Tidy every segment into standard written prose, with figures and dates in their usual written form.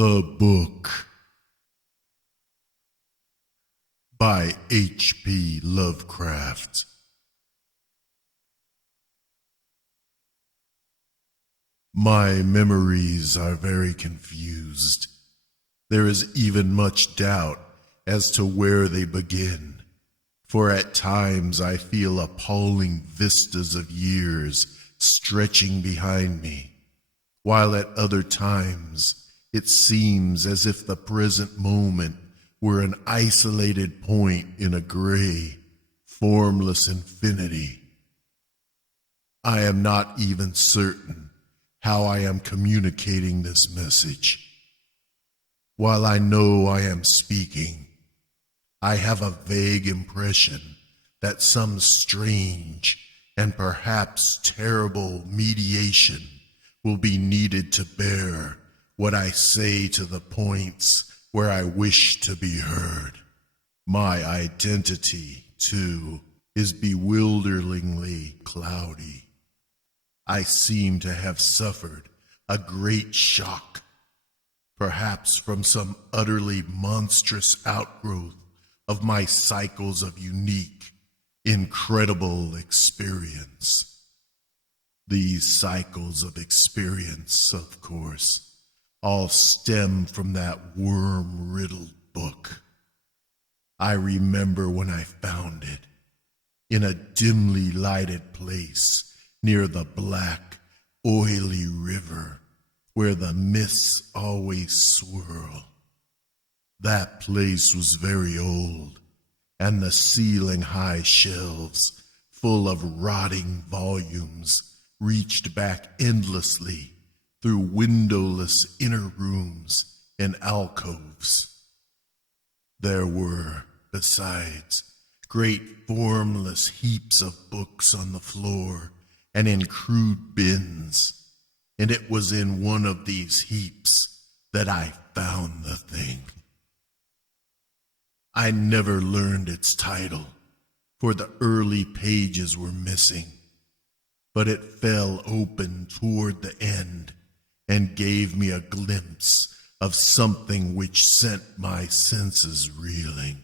The Book by H.P. Lovecraft. My memories are very confused. There is even much doubt as to where they begin, for at times I feel appalling vistas of years stretching behind me, while at other times it seems as if the present moment were an isolated point in a gray, formless infinity. I am not even certain how I am communicating this message. While I know I am speaking, I have a vague impression that some strange and perhaps terrible mediation will be needed to bear what I say to the points where I wish to be heard. My identity, too, is bewilderingly cloudy. I seem to have suffered a great shock, perhaps from some utterly monstrous outgrowth of my cycles of unique, incredible experience. These cycles of experience, of course, all stem from that worm-riddled book. I remember when I found it in a dimly lighted place near the black, oily river where the mists always swirl. That place was very old, and the ceiling-high shelves, full of rotting volumes, reached back endlessly through windowless inner rooms and alcoves. There were, besides, great formless heaps of books on the floor and in crude bins, and it was in one of these heaps that I found the thing. I never learned its title, for the early pages were missing, but it fell open toward the end and gave me a glimpse of something which sent my senses reeling.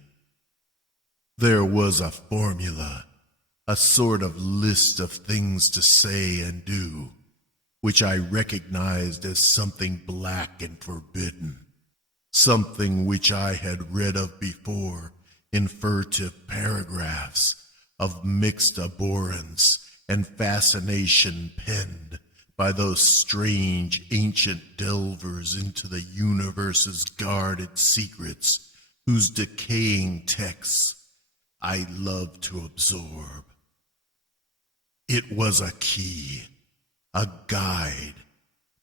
There was a formula, a sort of list of things to say and do, which I recognized as something black and forbidden, something which I had read of before in furtive paragraphs of mixed abhorrence and fascination penned by those strange ancient delvers into the universe's guarded secrets whose decaying texts I love to absorb. It was a key, a guide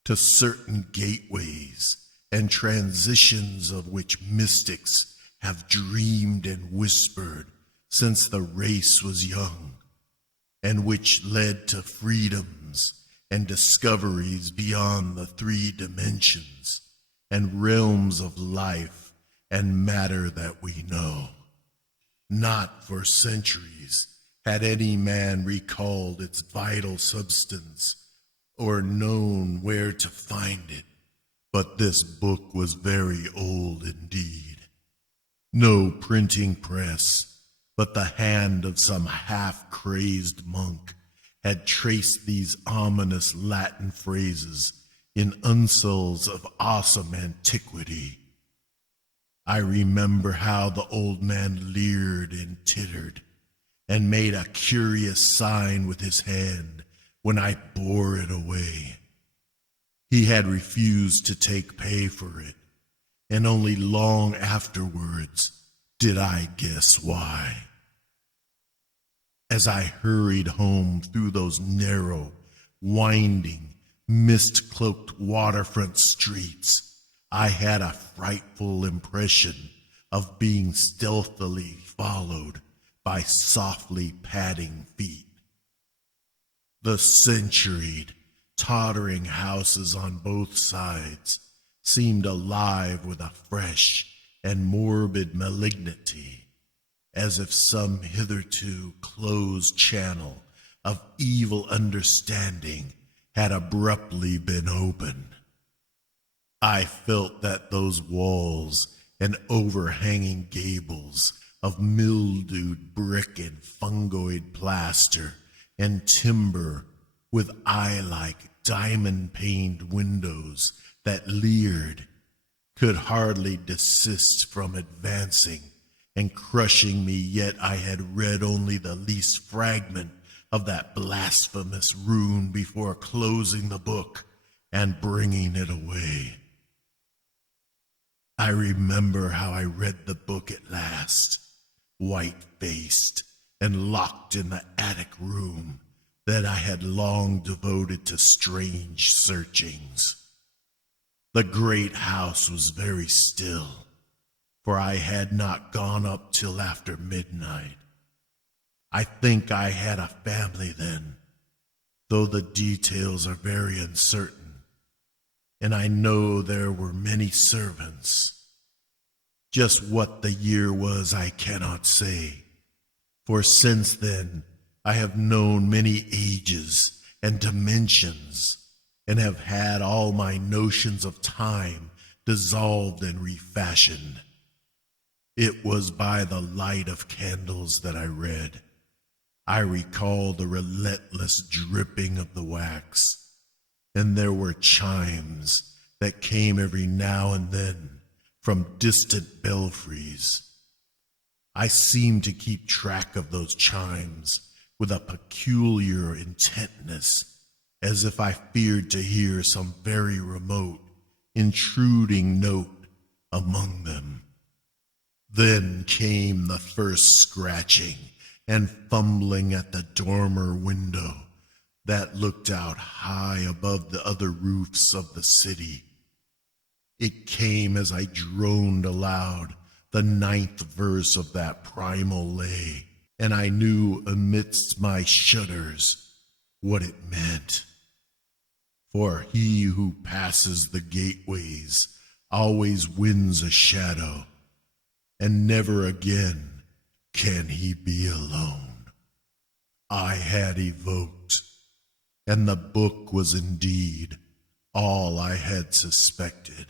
to certain gateways and transitions of which mystics have dreamed and whispered since the race was young, and which led to freedoms and discoveries beyond the three dimensions and realms of life and matter that we know. Not for centuries had any man recalled its vital substance or known where to find it, but this book was very old indeed. No printing press, but the hand of some half-crazed monk had traced these ominous Latin phrases in uncials of awesome antiquity. I remember how the old man leered and tittered and made a curious sign with his hand when I bore it away. He had refused to take pay for it, and only long afterwards did I guess why. As I hurried home through those narrow, winding, mist-cloaked waterfront streets, I had a frightful impression of being stealthily followed by softly padding feet. The centuried, tottering houses on both sides seemed alive with a fresh and morbid malignity, as if some hitherto closed channel of evil understanding had abruptly been opened. I felt that those walls and overhanging gables of mildewed brick and fungoid plaster and timber with eye-like diamond-paned windows that leered could hardly desist from advancing and crushing me, yet I had read only the least fragment of that blasphemous rune before closing the book and bringing it away. I remember how I read the book at last, white-faced and locked in the attic room that I had long devoted to strange searchings. The great house was very still, for I had not gone up till after midnight. I think I had a family then, though the details are very uncertain, and I know there were many servants. Just what the year was I cannot say, for since then I have known many ages and dimensions, and have had all my notions of time dissolved and refashioned. It was by the light of candles that I read. I recall the relentless dripping of the wax, and there were chimes that came every now and then from distant belfries. I seemed to keep track of those chimes with a peculiar intentness, as if I feared to hear some very remote, intruding note among them. Then came the first scratching and fumbling at the dormer window that looked out high above the other roofs of the city. It came as I droned aloud the 9th verse of that primal lay, and I knew amidst my shudders what it meant. For he who passes the gateways always wins a shadow, and never again can he be alone. I had evoked, and the book was indeed all I had suspected.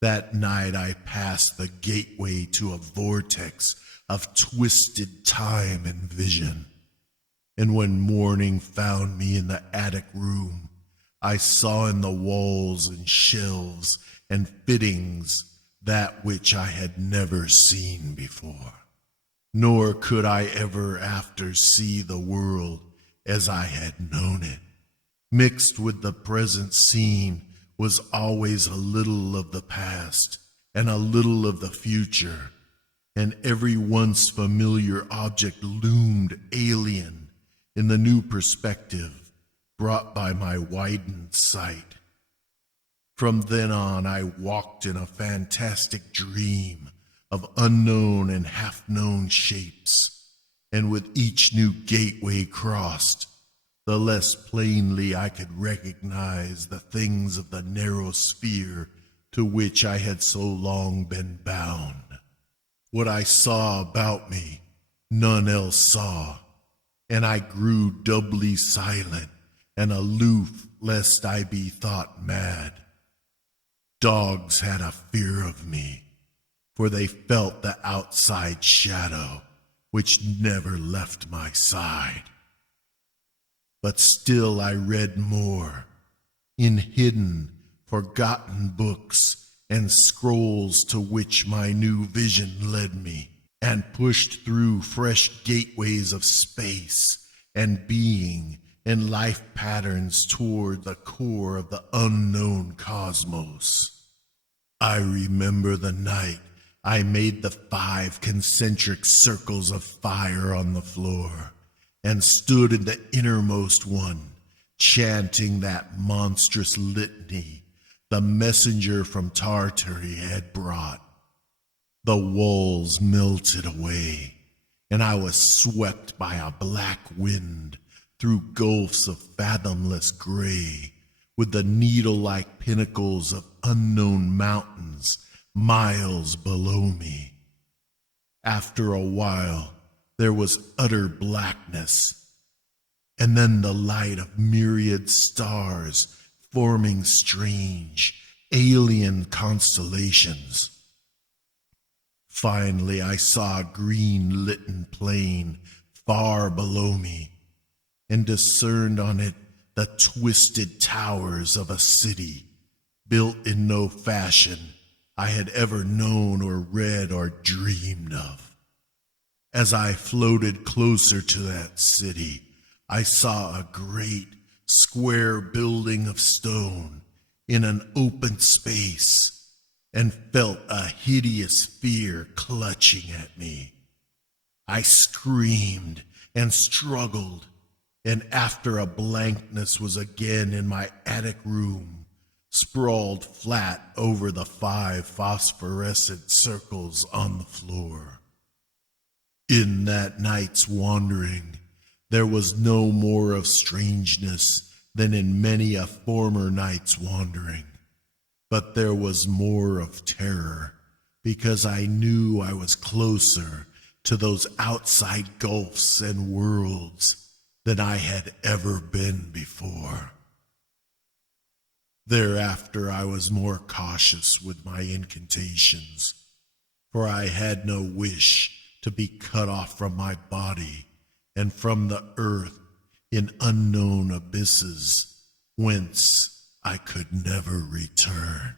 That night I passed the gateway to a vortex of twisted time and vision, and when morning found me in the attic room, I saw in the walls and shelves and fittings that which I had never seen before. Nor could I ever after see the world as I had known it. Mixed with the present scene was always a little of the past and a little of the future, and every once familiar object loomed alien in the new perspective brought by my widened sight. From then on, I walked in a fantastic dream of unknown and half-known shapes, and with each new gateway crossed, the less plainly I could recognize the things of the narrow sphere to which I had so long been bound. What I saw about me, none else saw, and I grew doubly silent and aloof lest I be thought mad. Dogs had a fear of me, for they felt the outside shadow which never left my side. But still I read more, in hidden, forgotten books and scrolls to which my new vision led me, and pushed through fresh gateways of space and being and life patterns toward the core of the unknown cosmos. I remember the night I made the 5 concentric circles of fire on the floor and stood in the innermost one, chanting that monstrous litany the messenger from Tartary had brought. The walls melted away, and I was swept by a black wind through gulfs of fathomless gray, with the needle-like pinnacles of unknown mountains miles below me. After a while, there was utter blackness, and then the light of myriad stars forming strange, alien constellations. Finally, I saw a green-litten plain far below me, and discerned on it the twisted towers of a city built in no fashion I had ever known or read or dreamed of. As I floated closer to that city, I saw a great square building of stone in an open space, and felt a hideous fear clutching at me. I screamed and struggled, and after a blankness was again in my attic room, sprawled flat over the 5 phosphorescent circles on the floor. In that night's wandering, there was no more of strangeness than in many a former night's wandering. But there was more of terror, because I knew I was closer to those outside gulfs and worlds than I had ever been before. Thereafter, I was more cautious with my incantations, for I had no wish to be cut off from my body and from the earth in unknown abysses whence I could never return.